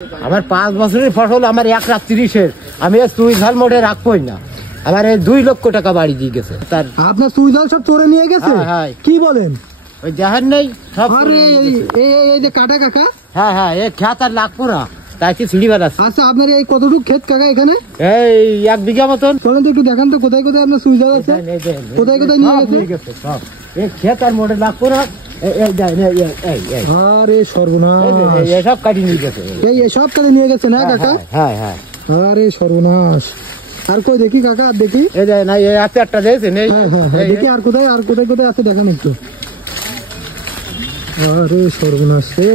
আমার 5 বছরের ফসল আমার 1 লাখ 30-এর, আমি সুইজাল মোড়ে রাখবোই না। আমার 2 লক্ষ টাকা বাড়ি দিয়ে গেছে। তার আপনার সুইজাল সব চোরে নিয়ে গেছে? হ্যাঁ। কি বলেন? ওই দেখেন নেই সব। আরে এই যে কাটা কাকা। হ্যাঁ এই খেত আর লাগবো না, তাই কি সিঁড়িবার আছে। আচ্ছা আপনার এই কতটুকু ক্ষেত কাকা এখানে? এই 1 বিঘা মতন। চলেন তো একটু দেখান তো কোথায় কোথায় আপনার সুইজাল আছে, কোথায় কোথায় নিয়ে গেছে সব। এই খেত আর মোড়ে লাগবো না। আরে সর্বনাশ, সব কাটি নিয়ে গেছে। এই সব কাটে নিয়ে গেছে না কাকা? হ্যাঁ। আরে সর্বনাশ। আর কই দেখি কাকা, আর দেখি। এই যে না, এই আছে একটা দিয়েছেন। হ্যাঁ দেখি আর কোথায় কোথায় আছে দেখান একটু। আরে সর্বনাশ রে।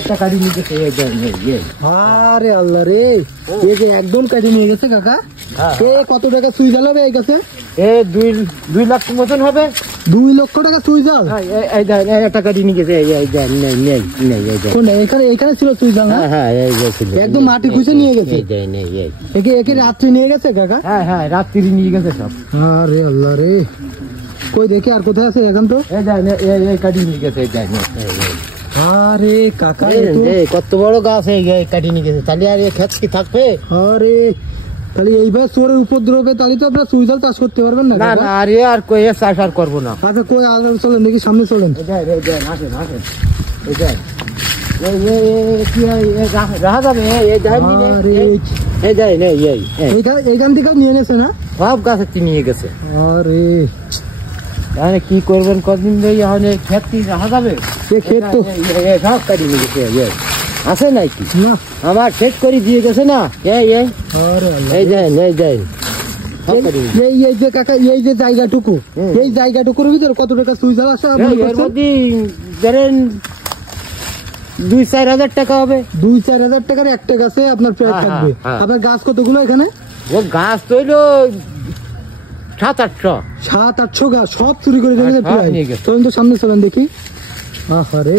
একটা কাটি নিয়ে গেছে। আরে আল্লাহ রে, এই যে একদম কাটি নিয়ে গেছে কাকা। কত টাকা সুইজাল হবে এই কাছে? 2 লাখ মতন হবে। 2 লক্ষ টাকা সুইজাল? একটা কাটি নিয়ে গেছে। এখানে ছিল সুইজাল না? হ্যাঁ একদম মাটি খুঁজে নিয়ে গেছে। একে রাত্রি নিয়ে গেছে কাকা? হ্যাঁ রাত্রি নিয়ে গেছে সব। আরে আল্লাহ রে, কই দেখি আর কোথায় আছে এখন তো। এই কাটি নিয়ে গেছে। আরে কাকা কত বড় গাছ, এই কাটি নিয়ে গেছে। তাহলে আর এই ক্ষেত কি থাকবে? আরে তাহলে এইবার চোরের উপদ্রবে তাহলে তো আপনার সুইজাল চাষ করতে পারবেন না। না আর কই চাষ আর করবো না। আচ্ছা কই আগে চলেন দেখি, সামনে চলেন। এইখান থেকে নিয়ে গেছে না? সব গাছ নিয়ে গেছে। আরে কি করবেন কদিন ক্ষেত কি রাখা যাবে? সব কাটি নিয়ে গেছে। আছে নাকি? না, আমার শেষ করে দিয়ে গেছে না। এই যে কাকা, এই যে জায়গাটুকু, এই জায়গাটুকুর ভিতরে কত টাকা সুইজাল আছে? ধরেন 2-4 হাজার টাকা হবে। 2-4 হাজার টাকার একটা গাছে আপনার প্রায় থাকবে। আপনার গাছ কতগুলো এখানে? ও গাছ তো হইলো 700-800 গাছ সব চুরি করে নিয়ে গেছে। চলেন তো সামনে চলেন দেখি। আরে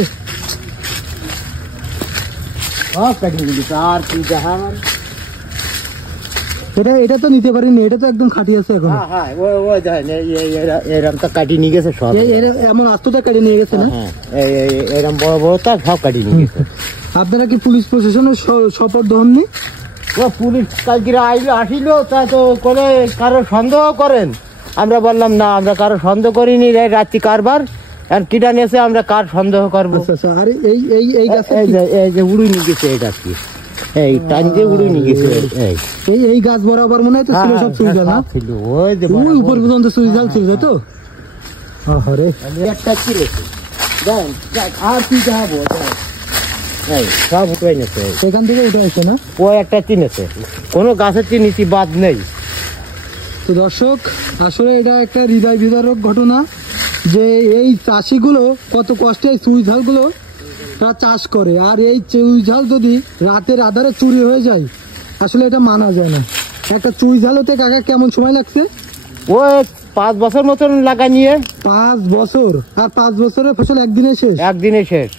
এটা তো নিতে পারিনি, এটা তো একদম খাঁটি আছে এখন। এরম তো কাটি নিয়ে গেছে সব। এমন আস্তটা কাটি নিয়ে গেছে না? এরম বড় বড় তা সব কাটি নিয়ে গেছে। আপনারা কি পুলিশ প্রশাসনের শপথ হননি? পুলিশ কালকে আসিল, তা তো করে কারো সন্দেহ করেন। আমরা বললাম না, আমরা কারো সন্দেহ করিনি। রাত্রি কারবার কিটা নিয়েছে, আমরা কার সন্দেহ করবো? আরে এই গাছে এই যে উড়ে নিয়ে গেছে। এই গাছ এই টান দিয়ে উড়ে নিয়ে গেছে। এই গাছ বরাবর মনে হয় তো ছিল সব সুইজাল না? ছিল ওই যে উপর পর্যন্ত সুইজাল ছিল তো। আরে একটা কি রেখে আর কি যাবো, সব উঠে নিয়েছে। সেখান থেকে উঠে আসছে না? ও একটা চিনেছে, কোনো গাছের চিনিতি বাদ নেই। তো দর্শক, আসলে এটা একটা হৃদয় বিদারক ঘটনা যে এই চাষিগুলো কত কষ্টে এই সুইঝালগুলো তারা চাষ করে, আর এই চুইঝাল যদি রাতের আধারে চুরি হয়ে যায়, আসলে এটা মানা যায় না। একটা চুইঝাল হতে কাকা কেমন সময় লাগছে? ও 5 বছর মতন লাগা নিয়ে। 5 বছর? আর 5 বছরের ফসল একদিনে শেষ? একদিনে শেষ।